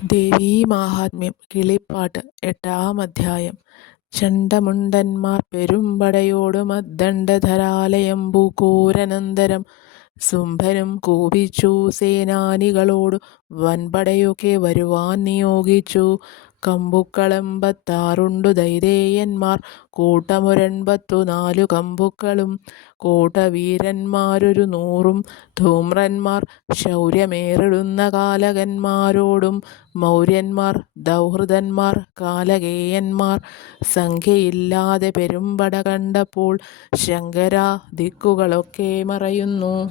ദേവീമാഹാത്മ്യം കിളിപ്പാട്ട് എട്ടാം അധ്യായം. ചണ്ഡമുണ്ഡന്മാർ പെരുമ്പടയോടു മദ്ദണ്ഡധരാലയംബുകൂരനന്തരം ശുംഭനും കോപിച്ചു സേനാനികളോടു വൻപടയൊക്കെ വരുവാൻ നിയോഗിച്ചു. കമ്പുക്കളെമ്പത്താറുണ്ടു ധൈര്യേയന്മാർ കൂട്ടമൊരെൺപത്തുനാലു കമ്പുക്കളും കോട്ടവീരന്മാരൊരു 100 ധൂമ്രന്മാർ ശൗര്യമേറിടുന്ന കാലകന്മാരോടും മൗര്യന്മാർ ദൗഹൃദന്മാർ കാലകേയന്മാർ സംഖ്യയില്ലാതെ പെരുമ്പട കണ്ടപ്പോൾ ശങ്കരാ ദിക്കുകളൊക്കെ മറയുന്നു.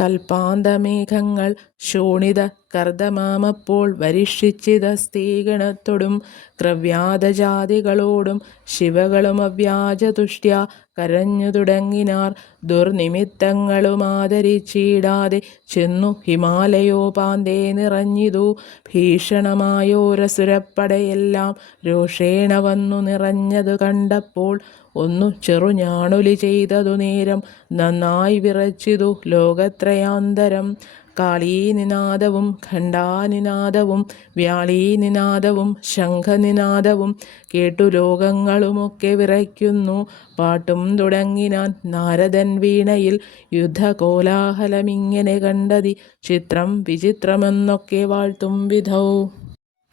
കൽപ്പാന്തമേഘങ്ങൾ ശോണിത കർദമാമപ്പോൾ വരിഷിച്ചിതസ്തീഗണത്തോടും ക്രവ്യാതജാതികളോടും ശിവകളും അവ്യാജതുഷ്ട്യാ കരഞ്ഞു തുടങ്ങിനാർ. ദുർനിമിത്തങ്ങളുമാദരിച്ചിടാതെ ചെന്നു ഹിമാലയോപാന്തേ നിറഞ്ഞിതു ഭീഷണമായോരസുരപ്പടയെല്ലാം രോഷേണ വന്നു നിറഞ്ഞതു കണ്ടപ്പോൾ ഒന്നു ചെറുഞാണൊലി ചെയ്തതു നേരം നന്നായി വിറച്ചിതു ലോകത്രയാന്തരം. കാളീനിനാദവും ഘണ്ഠാനിനാദവും വ്യാളീനിനാദവും ശംഖനിനാദവും കേട്ടു ലോകങ്ങളുമൊക്കെ വിറയ്ക്കുന്നു. പാട്ടും തുടങ്ങിനാൻ നാരദൻ വീണയിൽ യുദ്ധകോലാഹലമിങ്ങനെ കണ്ടതി ചിത്രം വിചിത്രമെന്നൊക്കെ വാഴ്ത്തും വിധൗ.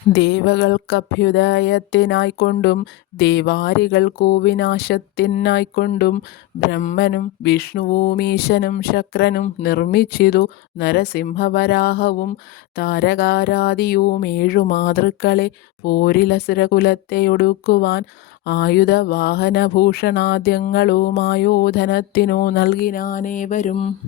ദേവകൾക്കഭ്യുദയത്തിനായിക്കൊണ്ടും ദേവാരികൾക്കു വിനാശത്തിനായിക്കൊണ്ടും ബ്രഹ്മനും വിഷ്ണുവുമീശനും ശക്രനും നിർമ്മിച്ചിതു നരസിംഹവരാഹവും താരകാരാദിയുമേഴു മാതൃക്കളെ പോരിലസുരകുലത്തെ ഒടുക്കുവാൻ ആയുധവാഹനഭൂഷണാദ്യങ്ങളുമായോധനത്തിനു നൽകിനാനേവരും.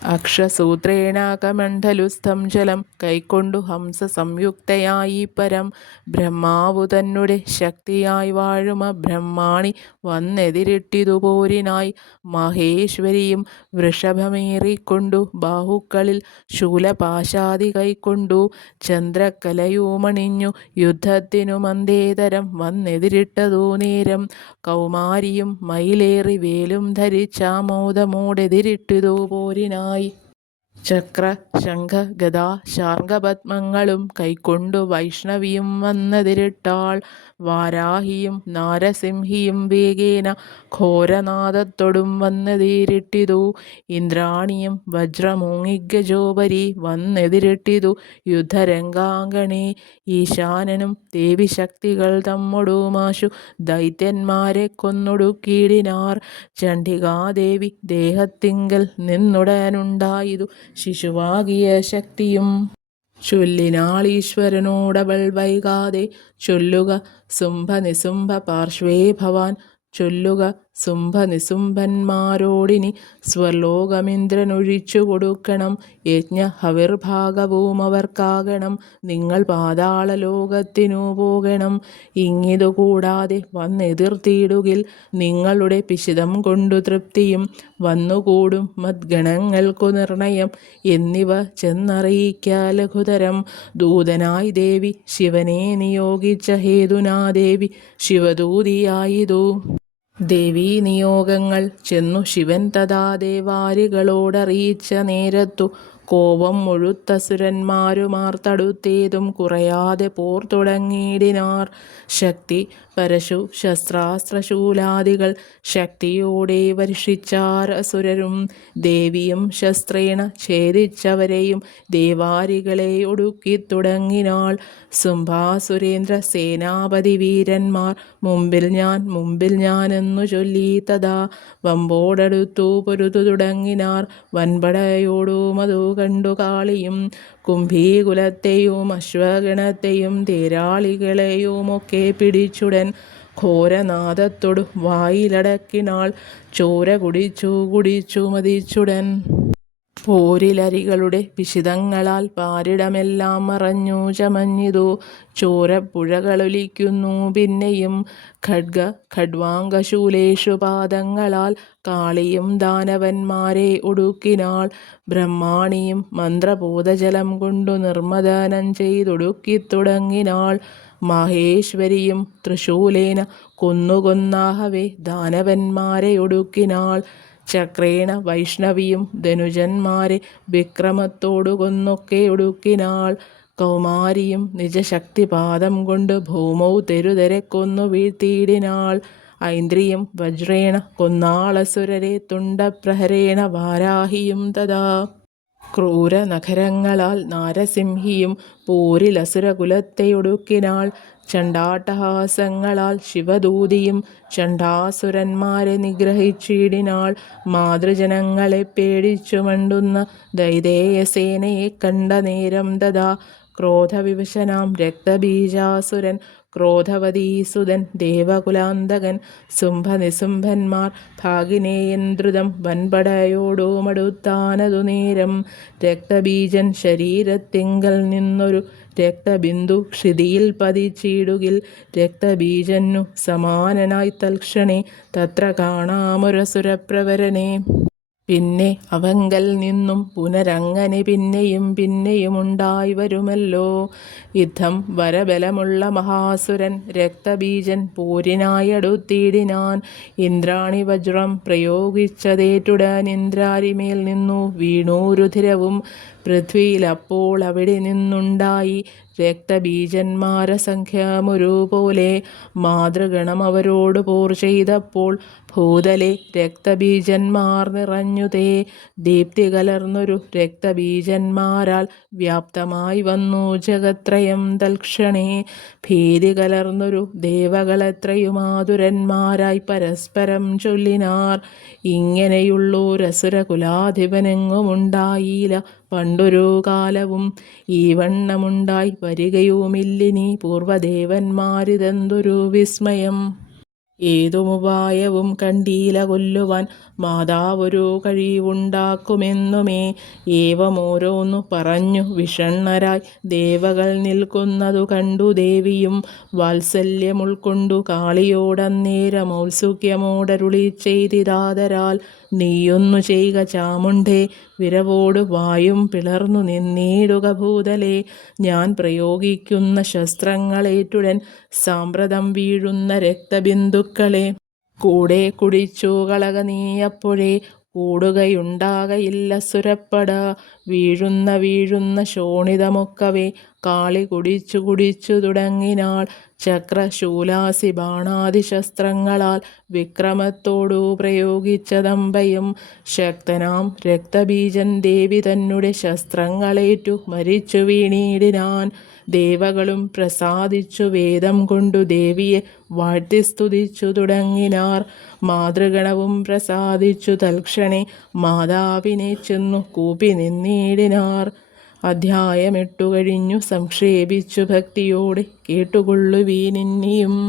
അക്ഷസൂത്രേണ കമണ്ഡലുസ്ഥം ജലം കൈക്കൊണ്ടു ഹംസ സംയുക്തയായി പരം ബ്രഹ്മാവു തന്നെ ശക്തിയായി വാഴുമ ബ്രഹ്മാണി വന്നെതിരിട്ടിതു പോരിനായി. മഹേശ്വരിയും വൃഷഭമേറിക്കൊണ്ടു ബാഹുക്കളിൽ ശൂലപാശാദി കൈക്കൊണ്ടു ചന്ദ്രക്കലയുമണിഞ്ഞു യുദ്ധത്തിനു മന്ദേതരം വന്നെതിരിട്ടതു നേരം കൗമാരിയും മയിലേറി വേലും ധരിച്ചാമോദമോടെതിരിട്ടിതു പോരിനായി. ചക്ര ശംഖ ഗദാ ശാർംഗപദ്മങ്ങളും കൈക്കൊണ്ടു വൈഷ്ണവിയും വന്നെതിരിട്ടാൾ. വാരാഹിയും നാരസിംഹിയും വേഗേന ഘോരനാദത്തൊടും വന്നെതിരിട്ടിതു. ഇന്ദ്രാണിയും വജ്രമൂങ്ങിഗജോപരി വന്നെതിരിട്ടിതു യുദ്ധരംഗാങ്കണേ. ഈശാനനും ദേവിശക്തികൾ തമ്മൊടുമാശു ദൈത്യന്മാരെ കൊന്നൊടുക്കിയിടിനാർ. ചണ്ഡികാദേവി ദേഹത്തിങ്കൽ നിന്നുടനുണ്ടായതു ശിശുവാകിയ ശക്തിയും ചൊല്ലിനാളീശ്വരനോടവൾ വൈകാതെ ചൊല്ലുക ശുംഭനിശുംഭ പാർശ്വേ ഭവാൻ. ചൊല്ലുക ശുംഭനിശുംഭന്മാരോടിനി സ്വർലോകമിന്ദ്രനൊഴിച്ചു കൊടുക്കണം. യജ്ഞഹവിർഭാഗവും അവർക്കാകണം. നിങ്ങൾ പാതാളലോകത്തിനു പോകണം. ഇങ്ങിതു കൂടാതെ വന്നെതിർത്തിടുകിൽ നിങ്ങളുടെ പിശിതം കൊണ്ടു തൃപ്തിയും വന്നുകൂടും മദ്ഗണങ്ങൾക്കു നിർണയം എന്നിവ ചെന്നറിയിക്ക ലഘുതരം. ദൂതനായി ദേവി ശിവനെ നിയോഗിച്ച ഹേതുനാ ദേവി ശിവദൂതിയായിതു. ദേവീനിയോഗങ്ങൾ ചെന്നു ശിവൻ തഥാ ദേവാരികളോടറിയിച്ച നേരത്തു കോപം മുഴുത്തസുരന്മാരുമാർത്തടുത്തേതും കുറയാതെ പോർ തുടങ്ങിയിടിനാർ. ശക്തി പരശു ശസ്ത്രാസ്ത്രശൂലാദികൾ ശക്തിയോടെ വർഷിച്ചാർ അസുരരും. ദേവിയും ശസ്ത്രേണ ഛേദിച്ചവരെയും ദേവാരികളെ ഒടുക്കിത്തുടങ്ങിനാൾ. ശുംഭാസുരേന്ദ്ര സേനാപതി വീരന്മാർ മുമ്പിൽ ഞാൻ മുമ്പിൽ ഞാൻ എന്നു ചൊല്ലി തഥാ വമ്പോടടുത്തു പൊരുതു തുടങ്ങിനാർ. വൻപടയോടുമതു കണ്ടു കാളിയും കുംഭീകുലത്തെയും അശ്വഗണത്തെയും തേരാളികളെയുമൊക്കെ പിടിച്ചുടൻ ഘോരനാദത്തൊടു വായിലടക്കിനാൾ. ചോര കുടിച്ചു കുടിച്ചു മതിച്ചുടൻ പോരിലരികളുടെ വിശിതങ്ങളാൽ പാരിടമെല്ലാം മറഞ്ഞു ചമഞ്ഞിതു. ചോരപ്പുഴകളൊലിക്കുന്നു പിന്നെയും. ഖഡ്ഗ ഖഡ്വാംഗശൂലേഷു പാദങ്ങളാൽ കാളിയും ദാനവന്മാരെ ഒടുക്കിനാൾ. ബ്രഹ്മാണിയും മന്ത്രഭൂതജലം കൊണ്ടു നിർമ്മദനം ചെയ്തൊടുക്കിത്തുടങ്ങിനാൾ. മഹേശ്വരിയും തൃശൂലേന കൊന്നുകൊന്നാഹവേ ദാനവന്മാരെ ഒടുക്കിനാൾ. ചക്രേണ വൈഷ്ണവിയും ധനുജന്മാരെ വിക്രമത്തോടു കൊന്നൊക്കെ ഒടുക്കിനാൾ. കൗമാരിയും നിജശക്തിപാദം കൊണ്ട് ഭൂമൗ തെരുതെരെ കൊന്നു വീഴ്ത്തിയിടിനാൾ. ഐന്ദ്രിയും വജ്രേണ കൊന്നാളസുരരെ തുണ്ടപ്രഹരേണ വാരാഹിയും തഥാ. ക്രൂരനഖരങ്ങളാൽ നാരസിംഹിയും പോരിലസുരകുലത്തെയൊടുക്കിനാൾ. ചണ്ഡാട്ടഹാസങ്ങളാൽ ശിവദൂതിയും ചണ്ഡാസുരന്മാരെ നിഗ്രഹിച്ചിടിനാൾ. മാതൃജനങ്ങളെ പേടിച്ചു മണ്ടുന്ന ദൈതേയസേനയെ കണ്ട നേരം തഥാ. ക്രോധവിവശനാം രക്തബീജാസുരൻ ക്രോധവതീസുതൻ ദേവകുലാന്തകൻ ശുംഭനിശുംഭന്മാർ ഭാഗിനേയന്ത്രുതം വൻപടയോടുമടുത്താനതു നേരം. രക്തബീജൻ ശരീരത്തിങ്കൽ നിന്നൊരു രക്തബിന്ദു ക്ഷിതിയിൽ പതിച്ചിടുകിൽ രക്തബീജന്നു സമാനനായി തൽക്ഷണേ തത്ര കാണാമൊരസുരപ്രവരനെ. പിന്നെ അവങ്കൽ നിന്നും പുനരങ്ങനെ പിന്നെയുമുണ്ടായി വരുമല്ലോ. യുദ്ധം വരബലമുള്ള മഹാസുരൻ രക്തബീജൻ പോരിനായടുത്തിടിനാൻ. ഇന്ദ്രാണി വജ്രം പ്രയോഗിച്ചതേറ്റുടൻ ഇന്ദ്രാരിമേൽ നിന്നു വീണു രുധിരവും പൃഥ്വിയിലപ്പോൾ അവിടെ നിന്നുണ്ടായി രക്തബീജന്മാരസംഖ്യമൊരുപോലെ. മാതൃഗണം അവരോട് പോർ ചെയ്തപ്പോൾ ഭൂതലെ രക്തബീജന്മാർ നിറഞ്ഞുതേ. ദീപ്തി കലർന്നൊരു രക്തബീജന്മാരാൽ വ്യാപ്തമായി വന്നു ജഗത്രയം തൽക്ഷണേ. ഭീതി കലർന്നൊരു ദേവകളെത്രയുമാതുരന്മാരായി പരസ്പരം ചൊല്ലിനാർ. ഇങ്ങനെയുള്ളോരസുരകുലാധിപനെങ്ങുമുണ്ടായില്ല പണ്ടൊരു കാലവും. ഈ വണ്ണമുണ്ടായി വരികയുമില്ലിനി പൂർവദേവന്മാരിതെന്തൊരു വിസ്മയം. ഏതുമുപായവും കണ്ടീല കൊല്ലുവാൻ മാതാവൊരു കഴിവുണ്ടാക്കുമെന്നുമേ. ഏവമോരോന്നു പറഞ്ഞു വിഷണ്ണരായി ദേവകൾ നിൽക്കുന്നതു കണ്ടു ദേവിയും വാത്സല്യമുൾക്കൊണ്ടു കാളിയോടന്നേരം ഔത്സുക്യമോടരുളി ചെയ്തിതാദരാൽ. നീയൊന്നു ചെയ്ക ചാമുണ്ഡേ, വിരവോടു വായും പിളർന്നു നിന്നീടുക ഭൂതലേ. ഞാൻ പ്രയോഗിക്കുന്ന ശസ്ത്രങ്ങളേറ്റുടൻ സാമ്പ്രതം വീഴുന്ന രക്തബിന്ദുക്കളെ കൂടെ കുടിച്ചു കളക നീയപ്പോഴേ. കൂടുകയുണ്ടാകയില്ല സുരപ്പട. വീഴുന്ന ശോണിതമൊക്കവേ കാളി കുടിച്ചു തുടങ്ങിനാൾ. ചക്രശൂലാസി ബാണാദി ശസ്ത്രങ്ങളാൽ വിക്രമത്തോടു പ്രയോഗിച്ചതമ്പയും. ശക്തനാം രക്തബീജൻ ദേവി തന്നെ ശസ്ത്രങ്ങളേറ്റു മരിച്ചു വീണിടിനാൻ. ദേവകളും പ്രസാദിച്ചു വേദം കൊണ്ടു ദേവിയെ വാഴ്ത്തി സ്തുതിച്ചു തുടങ്ങിനാർ. മാതൃഗണവും പ്രസാദിച്ചു തൽക്ഷണേ മാതാവിനെ ചെന്നു കൂപ്പി നിന്നിടിനാർ. അധ്യായം 8 കഴിഞ്ഞു. സംക്ഷേപിച്ചു ഭക്തിയോടെ കേട്ടുകൊള്ളുവീനിന്നിയും.